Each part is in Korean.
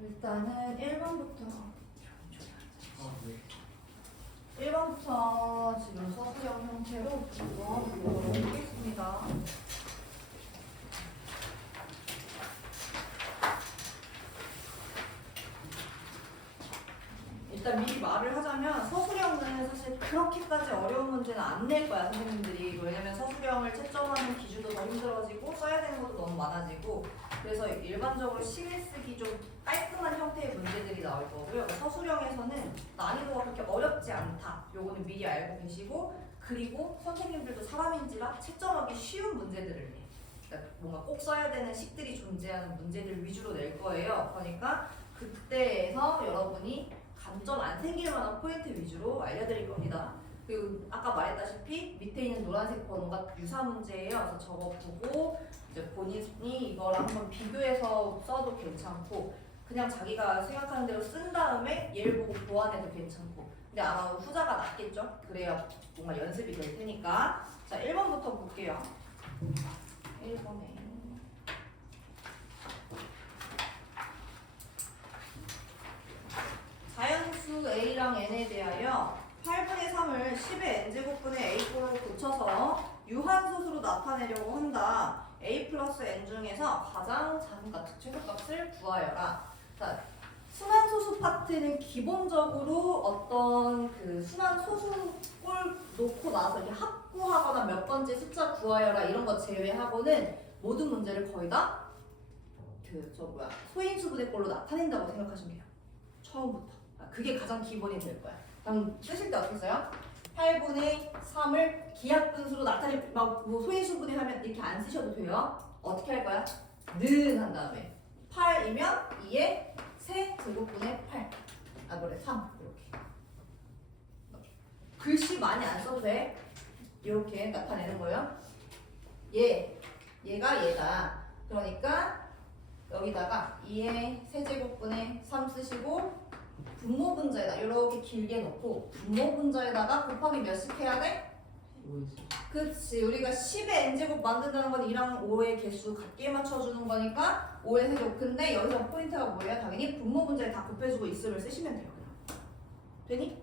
일단은 1번부터 1번부터 지금 서술형 형태로 한번 보도록 하겠습니다. 일단 미리 말을 하자면 서술형은 사실 그렇게까지 어려운 문제는 안 낼 거야 선생님들이. 왜냐면 서술형을 채점하는 기준도 더 힘들어지고 써야 되는 것도 너무 많아지고, 그래서 일반적으로 시계 쓰기 좀 깔끔한 형태의 문제들이 나올 거고요. 서술형에서는 난이도가 그렇게 어렵지 않다, 요거는 미리 알고 계시고, 그리고 선생님들도 사람인지라 채점하기 쉬운 문제들을 내. 그러니까 뭔가 꼭 써야 되는 식들이 존재하는 문제들 위주로 낼 거예요. 그러니까 그때에서 여러분이 감점 안 생길 만한 포인트 위주로 알려드릴 겁니다. 그리고 아까 말했다시피 밑에 있는 노란색 번호가 유사 문제예요. 그래서 저거 보고 이제 본인이 이거랑 한번 비교해서 써도 괜찮고, 그냥 자기가 생각하는 대로 쓴 다음에 얘를 보고 보완해도 괜찮고. 근데 아마 후자가 낫겠죠? 그래야 뭔가 연습이 될 테니까. 자, 1번부터 볼게요. 1번에 자연수 A랑 N에 대하여 8분의 3을 10의 N제곱분의 A꼴로 고쳐서 유한소수로 나타내려고 한다. A 플러스 N 중에서 가장 작은 값, 즉 최소값을 구하여라. 자, 순환소수 파트는 기본적으로 어떤 그 순환소수 꼴 놓고 나서 이렇게 합구하거나 몇 번째 숫자 구하여라 이런 거 제외하고는 모든 문제를 거의 다 소인수분의 꼴로 나타낸다고 생각하시면 돼요. 처음부터. 그게 가장 기본이 될 거야. 그럼 쓰실 때 어떻게 써요? 8분의 3을 기하분수로 뭐 소인수분해 하면 이렇게 안 쓰셔도 돼요. 어떻게 할 거야? 는 한 다음에 8이면 2의 세제곱분의 8. 3. 이렇게. 글씨 많이 안 써도 돼. 이렇게 나타내는 거예요. 얘가 얘다. 그러니까 여기다가 2의 세제곱분의 3 쓰시고, 분모분자에다 이렇게 길게 넣고 분모분자에다가 곱하기 몇씩 해야 돼? 5. 그치, 우리가 10의 n제곱 만든다는 건 2랑 5의 개수 같게 맞춰주는 거니까 5의 세제곱. 근데 여기서 포인트가 뭐예요? 당연히 분모분자에 다 곱해주고 있음을 쓰시면 돼요. 되니?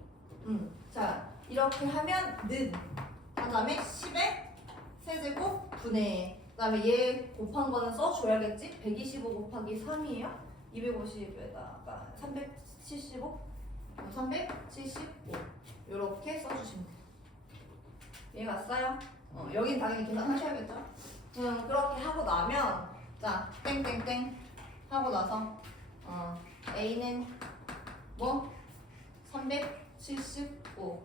자, 이렇게 하면 는 그 다음에 10의 세제곱 분의, 그 다음에 얘 곱한 거는 써줘야겠지? 125 곱하기 3이에요. 250에다가 375? 375 이렇게 써주시면 돼요. 이해 갔어요? 여긴 당연히 계산하셔야겠죠? 그렇게 하고 나면, 자, 땡땡땡 하고 나서 A는 뭐? 375.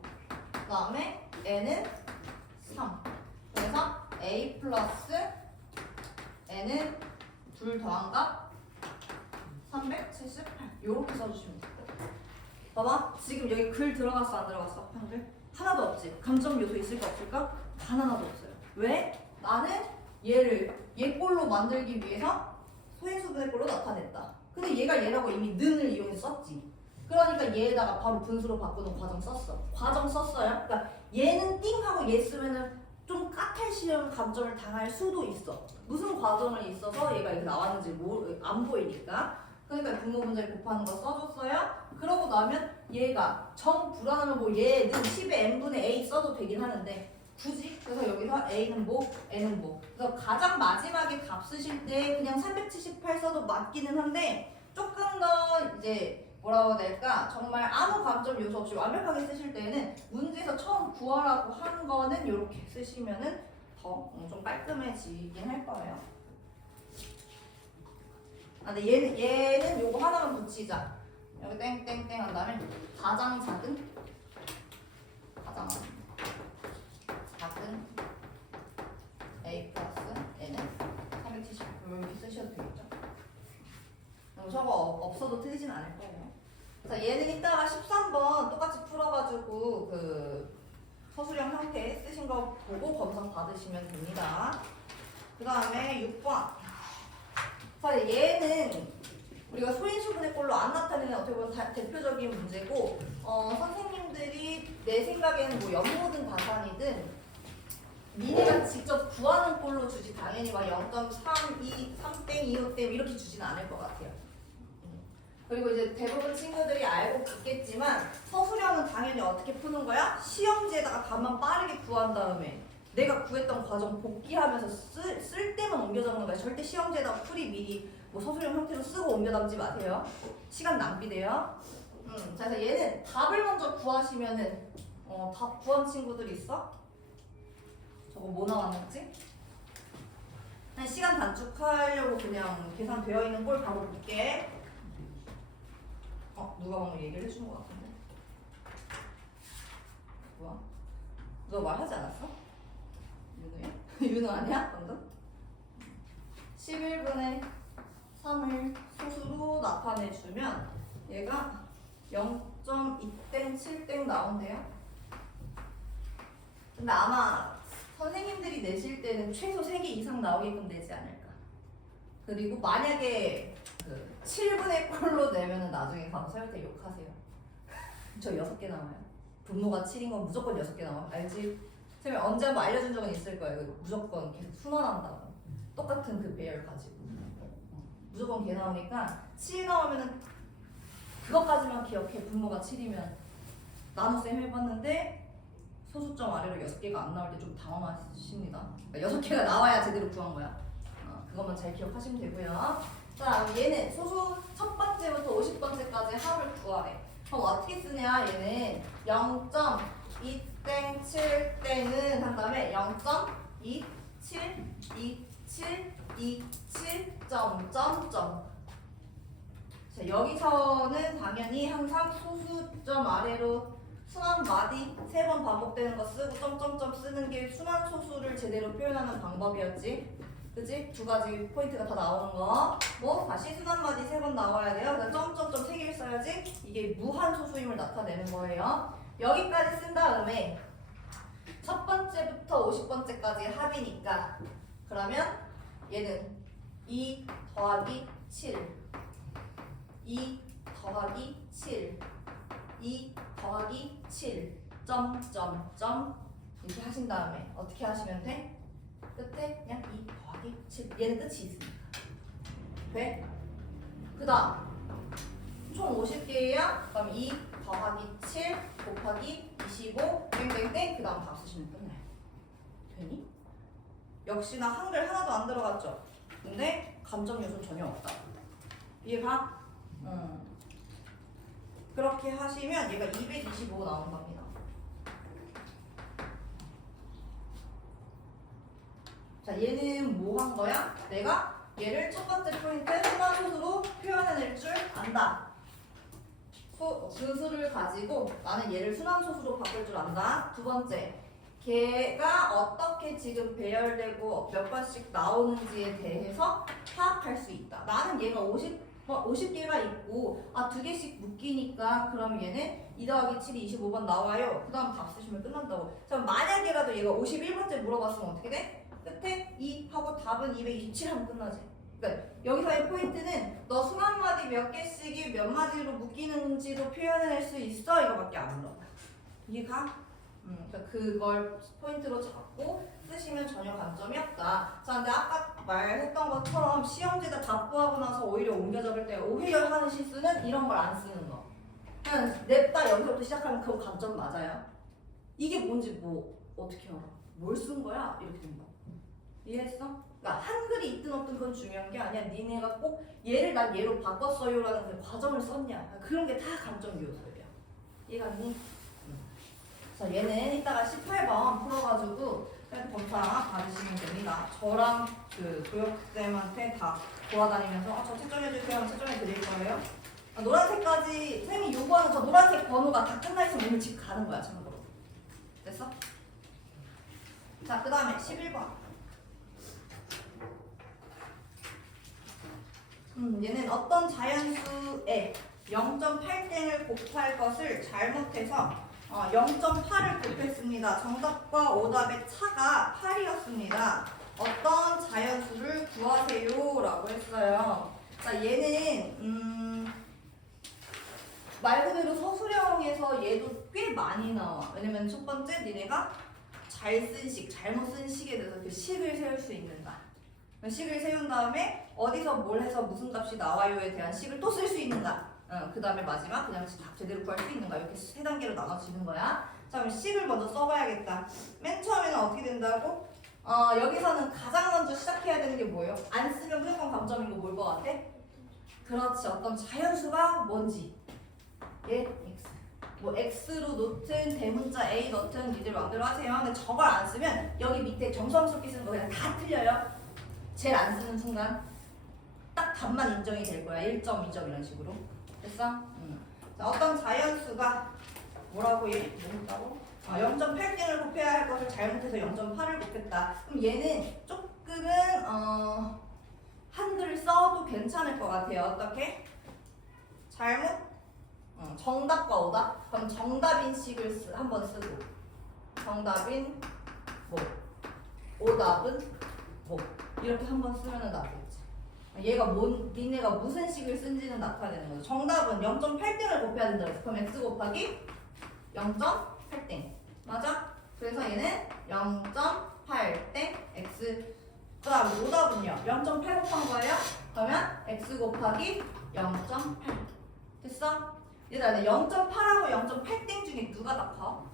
그 다음에 N은 3. 그래서 A 플러스 N은 둘 더한 값 378. 요렇게 써주시면 돼요. 봐봐. 지금 여기 글 들어갔어, 안 들어갔어? 한글? 하나도 없지. 감점 요소 있을까 없을까? 단 하나도 없어요. 왜? 나는 얘 꼴로 만들기 위해서 소인수분의 꼴로 나타냈다. 근데 얘가 얘라고 이미 는을 이용해서 썼지. 그러니까 얘에다가 바로 분수로 바꾸는 과정 썼어. 과정 썼어요. 그러니까 얘는 띵 하고 얘 쓰면은 좀 까탈시험 감점을 당할 수도 있어. 무슨 과정을 있어서 얘가 이렇게 나왔는지 안 보이니까. 그러니까 분모분자를 곱하는 거 써줬어요. 그러고 나면 얘가 정 불안하면 뭐 얘는 10의 n분의 a 써도 되긴 하는데 굳이 그래서 여기서 a는 뭐 n은 뭐, 그래서 가장 마지막에 값 쓰실 때 그냥 378 써도 맞기는 한데, 조금 더 이제 뭐라고 해야 될까, 정말 아무 감점 요소 없이 완벽하게 쓰실 때는 문제에서 처음 구하라고 하는 거는 이렇게 쓰시면은 더 좀 깔끔해지긴 할 거예요. 근데 얘는 요거 하나만 붙이자. 여기 땡땡땡 한 다음에 가장 작은 A 플러스 N은 370. 이렇게 쓰셔도 되겠죠? 저거 없어도 틀리진 않을 거예요. 자, 얘는 이따가 13번 똑같이 풀어가지고 그 서술형 형태 쓰신 거 보고 검사 받으시면 됩니다. 그 다음에 6번. 자, 얘는 우리가 소인수분의 꼴로 안 나타내는 어떻게 보면 대표적인 문제고, 선생님들이 내 생각에는 뭐 연모든 다산이든 미니가 직접 구하는 꼴로 주지, 당연히 막 0.32, 3땡, 25땡 이렇게 주지는 않을 것 같아요. 그리고 이제 대부분 친구들이 알고 있겠지만 서술형은 당연히 어떻게 푸는 거야? 시험지에다가 답만 빠르게 구한 다음에 내가 구했던 과정 복기하면서 쓸 때만 옮겨 적는 거야. 절대 시험지에다가 풀이 미리 뭐 서술형 형태로 쓰고 옮겨 담지 마세요. 시간 낭비돼요. 자, 그래서 얘는 답을 먼저 구하시면은 답 구한 친구들 있어? 저거 뭐 나왔는지? 그냥 시간 단축하려고 그냥 계산되어 있는 꼴 바로 볼게. 누가 방금 얘기를 해준 것 같은데? 뭐야? 너 말하지 않았어? 윤우야? 윤우 아니야? 방금? 11분의 3을 소수로 나타내주면 얘가 0.2땡 7땡 나온대요. 근데 아마 선생님들이 내실 때는 최소 3개 이상 나오게끔 내지 않을까. 그리고 만약에 그 7분의 꼴로 내면은 나중에 가서 세울 때 욕하세요. 저 6개 나와요. 분모가 7인 건 무조건 6개 나와요. 알지? 선생님이 언제 한번 알려준 적은 있을 거예요. 무조건 계속 순환한다고. 똑같은 그 배열 가지고. 무조건 개 나오니까 7 나오면은 그것까지만 기억해. 분모가 7이면. 나눗셈 해봤는데 소수점 아래로 6개가 안 나올 때 좀 당황하십니다. 그러니까 6개가 나와야 제대로 구한 거야. 그것만 잘 기억하시면 되고요. 자, 얘는 소수 첫 번째부터 50번째까지 합을 구하래. 그럼 어떻게 쓰냐? 얘는 0.2땡 7땡은 한 다음에 0.27 27 27 점점점. 자, 여기서는 당연히 항상 소수점 아래로 순환 마디 3번 반복되는 거 쓰고 점점점 쓰는 게 순환 소수를 제대로 표현하는 방법이었지. 그치? 2가지 포인트가 다 나오는 거. 뭐 다시 순환 마디 3번 나와야 돼요. 그다음 점점점 3개를 써야지. 이게 무한 소수임을 나타내는 거예요. 여기까지 쓴 다음에 첫 번째부터 50번째까지 합이니까 그러면 얘는 2 더하기 7 2 더하기 7 2 더하기 7 점점점 이렇게 하신 다음에 어떻게 하시면 돼? 끝에 그냥 2 더하기 7 얘는 끝이 있으니까 돼? 그 다음 총 50개야? 그럼 2 더하기 7 곱하기 25 땡땡땡 그 다음 다 쓰시면 끝나요. 되니? 역시나 한글 하나도 안 들어갔죠? 근데 감점 요소는 전혀 없다. 이해가? 그렇게 하시면 얘가 225 나오는 겁니다. 자, 얘는 뭐 한 거야? 내가 얘를 첫 번째 포인트 순환소수로 표현해낼 줄 안다. 그 수를 가지고 나는 얘를 순환소수로 바꿀 줄 안다. 두 번째, 걔가 어떻게 지금 배열되고 몇 번씩 나오는지에 대해서 파악할 수 있다. 나는 얘가 50개가 있고 2개씩 묶이니까 그럼 얘는 2 더하기 7이 25번 나와요. 그 다음 답 쓰시면 끝난다고. 자, 만약에라도 얘가 51번째 물어봤으면 어떻게 돼? 끝에 2 하고 답은 227 하면 끝나지. 그러니까 여기서의 포인트는 너 순환마디 몇 개씩이 몇 마디로 묶이는지도 표현해낼 수 있어? 이거밖에 안 물어봐. 이해가? 그러니까 그걸 포인트로 잡고 쓰시면 전혀 감점이 없다. 자, 근데 아까 말했던 것처럼 시험지에다 답 구하고 나서 오히려 옮겨 적을 때 오히려 하는 실수는 이런 걸 안 쓰는 거. 그냥 냅다 여기서부터 시작하면 그거 감점 맞아요. 이게 뭔지 뭐 어떻게 알아? 뭘 쓴 거야? 이렇게 된다. 이해했어? 그러니까 한글이 있든 없든 그건 중요한 게 아니야. 니네가 꼭 얘를 난 얘로 바꿨어요라는 그 과정을 썼냐. 그런 게 다 감점 요소예요. 이해갔니? 자, 얘는 이따가 18번 풀어가지고 검사 받으시면 됩니다. 저랑 그 교육쌤한테 다 돌아다니면서 저 채점해주세요 하면 채점해 드릴 거예요. 노란색까지 선생님이 요구하는 저 노란색 번호가 다 끝나 있으면 오늘 집 가는 거야, 참고로. 됐어? 자, 그 다음에 11번. 얘는 어떤 자연수에 0.8땡을 곱할 것을 잘못해서 0.8을 곱했습니다. 정답과 오답의 차가 8이었습니다. 어떤 자연수를 구하세요 라고 했어요. 자, 얘는 말 그대로 서술형에서 얘도 꽤 많이 나와. 왜냐면 첫 번째 니네가 잘 쓴 식, 잘못 쓴 식에 대해서 그 식을 세울 수 있는다. 식을 세운 다음에 어디서 뭘 해서 무슨 값이 나와요에 대한 식을 또 쓸 수 있는가. 그 다음에 마지막 그냥 다 제대로 구할 수 있는가. 이렇게 세 단계로 나눠지는 거야. 자, 그럼 식을 먼저 써봐야겠다. 맨 처음에는 어떻게 된다고? 여기서는 가장 먼저 시작해야 되는 게 뭐예요? 안 쓰면 무조건 감점인 거 뭘 것 같아? 그렇지. 어떤 자연수가 뭔지. 얘 x. 뭐 x로 놓든 대문자 a 넣든 니들 마음대로 하세요. 근데 저걸 안 쓰면 여기 밑에 정수함수기 쓰는 거 그냥 다 틀려요. 제일 안 쓰는 순간 딱 답만 인정이 될 거야. 1점, 2점 이런 식으로. 됐어? 자, 어떤 자연수가 뭐라고 얘기했다고? 0.8등을 곱해야 할 것을 잘못해서 0.8을 곱했다. 그럼 얘는 조금은 한글을 써도 괜찮을 것 같아요. 어떻게? 잘못? 정답과 오답? 그럼 정답인 식을 한번 쓰고 정답인 뭐 오답은 뭐 이렇게 한번 쓰면 낫겠지. 얘가 니네가 무슨 식을 쓴지는 나타내는 거죠. 정답은 0.8등을 곱해야 된다 그랬어. 그럼 x 곱하기 0.8등 맞아? 그래서 얘는 0.8땡 x. 그 다음 오답은요 0.8 곱한 거예요? 그러면 x 곱하기 0.8 됐어? 얘들아 0.8하고 0.8땡 중에 누가 더 커?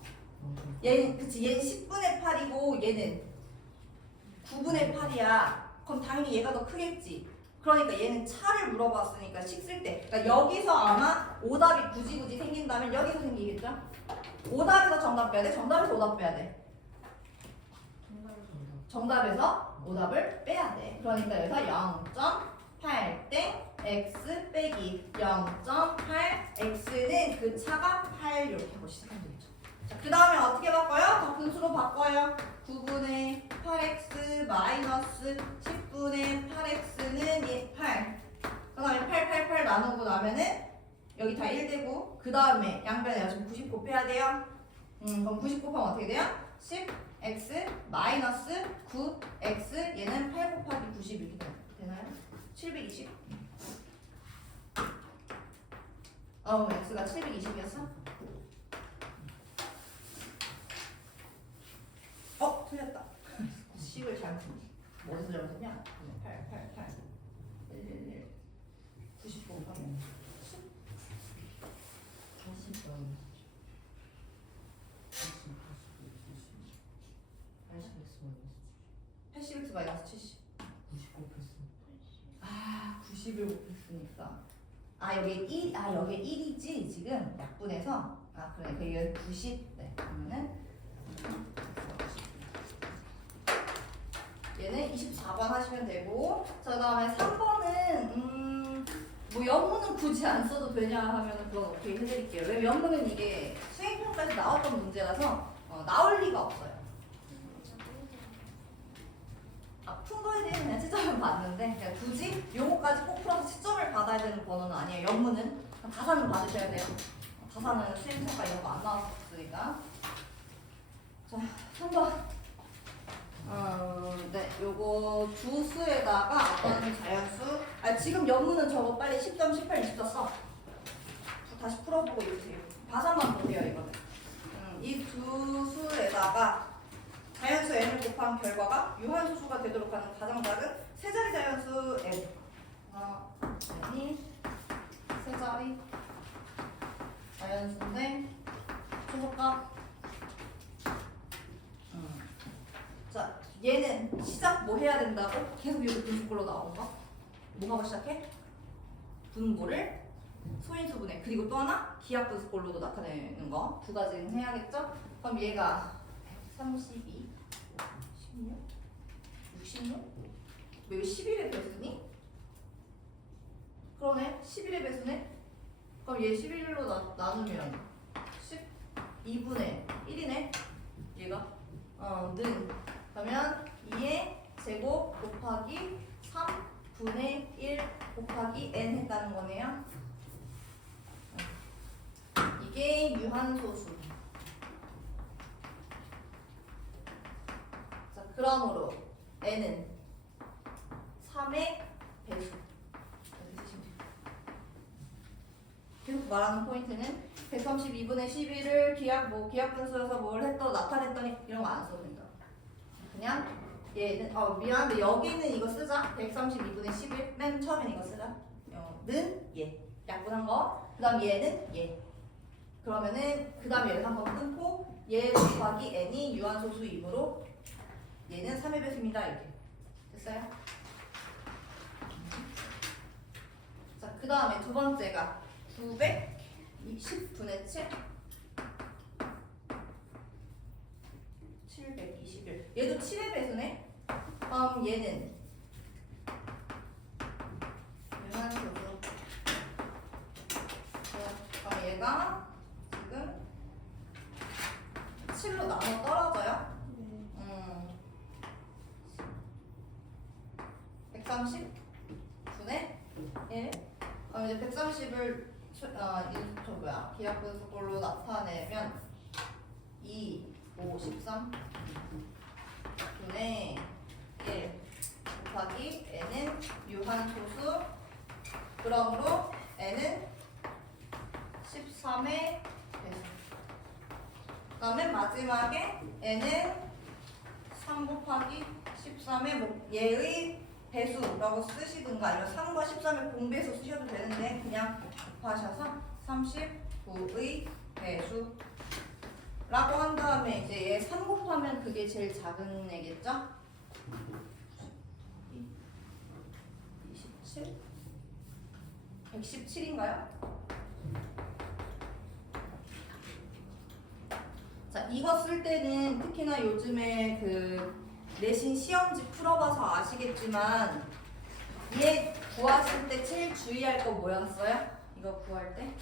얘는 그치 얘는 10분의 8이고 얘는 9분의 8이야. 그럼 당연히 얘가 더 크겠지. 그러니까 얘는 차를 물어봤으니까 식 쓸 때 그러니까 여기서 아마 오답이 굳이 생긴다면 여기서 생기겠죠? 오답에서 정답 빼야 돼? 정답에서 오답 빼야 돼? 정답에서 오답을 빼야 돼. 그러니까 여기서 0.8땡 x 빼기 0.8 x는 그 차가 8 이렇게 하고 시작하면 되겠죠. 자, 그 다음에 어떻게 바꿔요? 더 분수로 바꿔요. 9분의 8x 마이너스 10분의 8x는 8. 그 다음에 8 나누고 나면은 여기 다 1되고 그 다음에 양변에 지금 90 곱해야 돼요. 그럼 90 곱하면 어떻게 돼요? 10x 마이너스 9x 얘는 8 곱하기 90 이렇게 되나요? 720? x가 720이었어? 틀렸다. 식을 잘못했네. 어디서 잘못했냐? 8 1 1 90 곱하면 80x 마이너스 70. 90을 곱했으니까. 여기 1, 여기 1이지 지금 약분해서. 그래. 그게 90. 네. 그러면은 얘는 24번 하시면 되고. 자, 그다음에 3번은 뭐 연문은 굳이 안 써도 되냐 하면은 그건 오케이 해드릴게요. 왜냐면 연문은 이게 수행평가에서 나왔던 문제라서 나올 리가 없어요. 푼 거에 대해서 그냥 채점을 받는데 그냥 굳이 요거까지 꼭 풀어서 채점을 받아야 되는 번호는 아니에요. 연문은 다산은 받으셔야 돼요. 다산은 수행평가 이런 거 안 나왔으니까. 자, 3번. 네, 요거 주수에다가 어떤 자연수. 지금 연문은 저거 빨리 10점, 18, 20점 써. 다시 풀어보고 있으세요. 다산만 보세요, 이거는. 이 주수에다가 자연수 n을 곱한 결과가 유한소수가 되도록 하는 가장 작은 세 자리 자연수 n. n이 세 자리 자연수인데 최소값. 자, 얘는 시작 뭐 해야 된다고? 계속 여기 분수꼴로 나오는 거. 뭐 하고 시작해? 분모를 소인수분해. 그리고 또 하나 기하 분수꼴로도 나타내는 거. 두 가지는 해야겠죠? 그럼 얘가 32 16? 66? 왜 11의 배수니? 그러네. 11의 배수네? 그럼 얘 11로 나누면 12분의 1이네? 얘가? 는. 그러면 2의 제곱 곱하기 3분의 1 곱하기 n 했다는 거네요. 이게 유한소수. 자, 그러므로 n은 3의 배수. 계속 말하는 포인트는 132분의 11을 기하 분수여서 뭘 했더 나타냈더니 이런 거 안 써도 된다. 그냥 얘는 미안한데 여기는 이거 쓰자. 132분의 11. 맨 처음엔 이거 쓰자. 는 얘. 약분한 거. 그 다음 얘는 얘. 그러면은 그 다음 얘를 한번 끊고 얘 곱하기 n이 유한소수이므로 얘는 3의 배수입니다. 이렇게. 됐어요? 자, 그 다음에 두 번째가 910분의 7. 721. 얘도 7의 배수네? 그럼 얘는 유한소수. 그럼 얘가 지금 7로 나눠 떨어져요? 130분의 1. 그럼 이제 130을 기하분수꼴로 나타내면 2, 5, 13 분의 1 곱하기 n은 유한소수. 그러므로 n은 13의 배수. 그 다음에 마지막에 n은 3 곱하기 13의 얘의 배수라고 쓰시든가 아니면 3과 13의 공배수 쓰셔도 되는데 그냥 곱하셔서 39의 배수라고 한 다음에 이제 얘 3 곱하면 그게 제일 작은 애겠죠? 27? 117인가요? 자, 이거 쓸 때는 특히나 요즘에 그 내신 시험지 풀어봐서 아시겠지만 얘 구하실 때 제일 주의할 거 뭐였어요? 이거 구할 때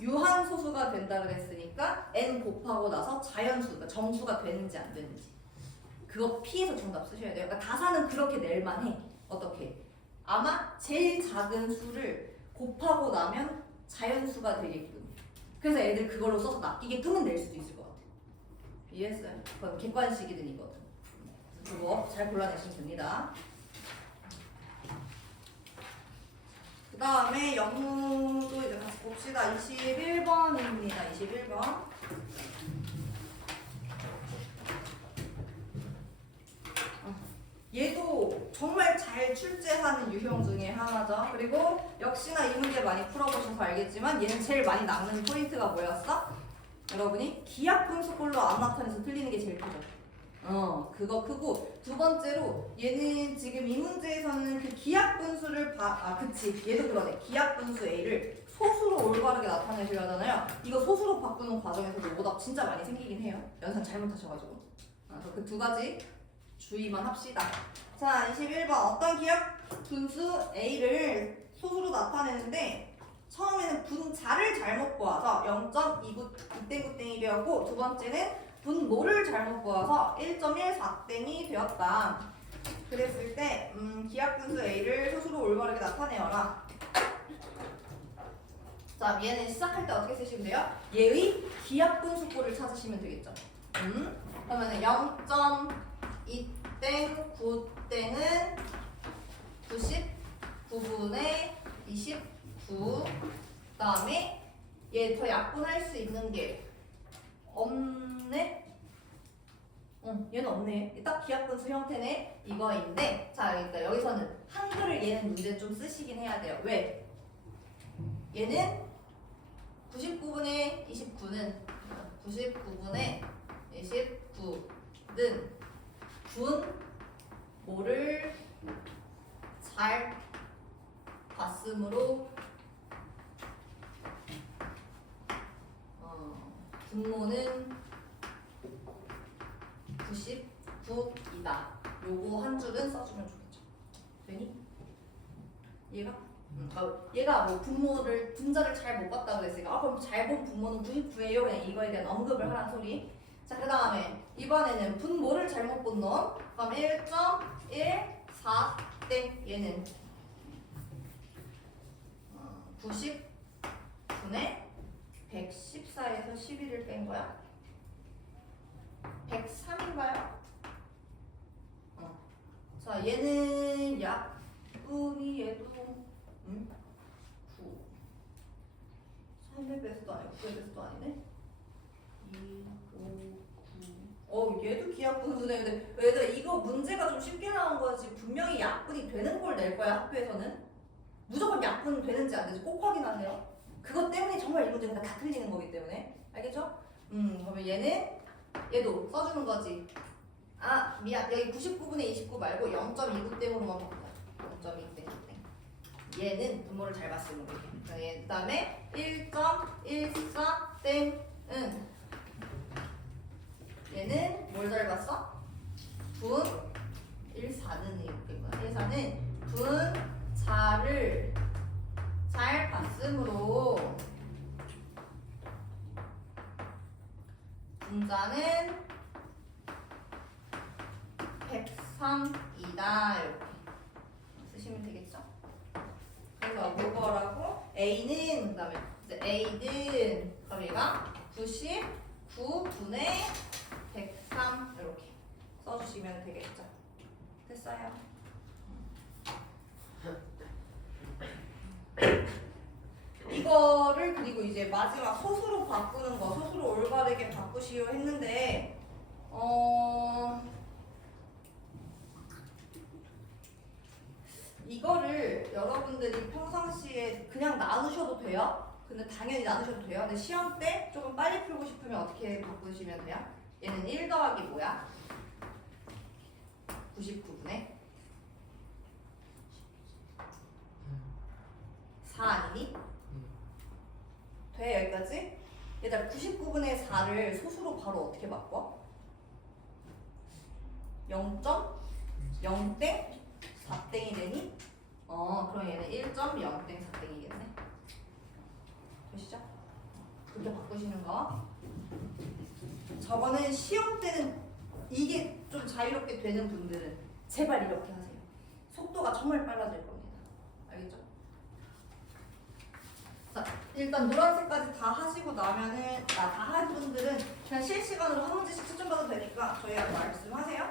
유한소수가 된다 그랬으니까 n 곱하고 나서 자연수, 그러니까 정수가 되는지 안 되는지 그거 피해서 정답 쓰셔야 돼요. 그러니까 다사는 그렇게 낼만 해. 어떻게? 아마 제일 작은 수를 곱하고 나면 자연수가 되게끔. 그래서 애들 그걸로 써서 낚이게끔은 낼 수도 있을 것 같아요. 이해했어요? 그건 객관식이든이거든. 그거 잘 골라내시면 됩니다. 그 다음에 영문도 이제 같이 봅시다. 21번입니다. 21번. 얘도 정말 잘 출제하는 유형 중에 하나죠. 그리고 역시나 이 문제 많이 풀어보셔서 알겠지만 얘는 제일 많이 남는 포인트가 뭐였어? 여러분이 기하분수꼴로 안 나타내서 틀리는 게 제일 크죠. 그거 크고 두 번째로 얘는 지금 이 문제에서는 그 기하분수를 그치 얘도 그러네. 기하분수 A를 소수로 올바르게 나타내셔야 하잖아요. 이거 소수로 바꾸는 과정에서도 오답 진짜 많이 생기긴 해요. 연산 잘못하셔가지고. 그래서 그 두 가지 주의만 합시다. 자, 21번 어떤 기하분수 A를 소수로 나타내는데 처음에는 분자를 잘못 구해서 0.29땡 되었고 두 번째는 분모를 잘못 구해서 1.14땡이 되었다. 그랬을 때 기하분수 A를 소수로 올바르게 나타내어라. 자, 얘는 시작할 때 어떻게 쓰시면 돼요? 얘의 기하분수꼴을 찾으시면 되겠죠. 그러면 0.2땡 9땡은 99분의 29. 그 다음에 얘 더 약분할 수 있는 게 없네? 얘는 없네. 딱 기하분수 형태네. 이거인데, 자, 그러니까 여기서는 한글을 얘는 문제 좀 쓰시긴 해야 돼요. 왜? 얘는 99분의 29는 99분의 29는 분모를 잘 봤으므로 분모는 99이다. 요거 한 줄은 써주면 좋겠죠. 되니? 얘가? 얘가 뭐 분자를 잘 못 봤다 그랬으니까 그럼 잘 본 분모는 99예요. 그냥 이거에 대한 언급을 하라는 소리. 자, 그 다음에 이번에는 분모를 잘못 본 놈. 그럼 1.14땡 얘는 90분의 114에서 11을 뺀 거야? 103인가요? 자, 얘는 약분이 얘도 9 3의 배수도 아니고 9의 배수도 아니네. 2, 5, 9. 얘도 기하분수네. 근데 얘들아 이거 문제가 좀 쉽게 나온 거지. 분명히 약분이 되는 걸 낼 거야 학교에서는. 무조건 약분 되는지 안 되는지 꼭 확인하세요. 그것 때문에 정말 이 문제가 다 틀리는 거기 때문에. 알겠죠? 그러면 얘도 써주는 거지. 아 미안, 여기 99분의 29 말고 0.29 땡으로만 바꾸자. 0.2 땡. 얘는 분모를 잘 봤으면 돼. 그 다음에 1.14 땡은 얘는 뭘 잘 봤어? 분 1사는 이렇게 1사는 분자를 잘 봤으므로 분자는 103이다 이렇게 쓰시면 되겠죠? 그래서 뭐라고? A는 그다음에 이제 A는 거기가 99분의 103 이렇게 써주시면 되겠죠? 됐어요? 이거를 그리고 이제 마지막 소수로 바꾸는 거, 소수로 올바르게 바꾸시오 했는데 이거를 여러분들이 평상시에 그냥 나누셔도 돼요. 근데 당연히 나누셔도 돼요. 근데 시험 때 조금 빨리 풀고 싶으면 어떻게 바꾸시면 돼요? 얘는 1 더하기 뭐야? 99분의 4 아니니? 돼 여기까지? 얘들아 99분의 4를 소수로 바로 어떻게 바꿔? 0.0땡 4땡이 되니? 그럼 얘는 1.0땡 4땡이겠네. 보시죠? 그렇게 바꾸시는 거. 저거는 시험 때는 이게 좀 자유롭게 되는 분들은 제발 이렇게 하세요. 속도가 정말 빨라질 겁니다. 알겠죠? 자, 일단 노란색까지 다 하시고 나면은 다 한 분들은 그냥 실시간으로 한 문제씩 채점받아도 되니까 저희한테 말씀하세요.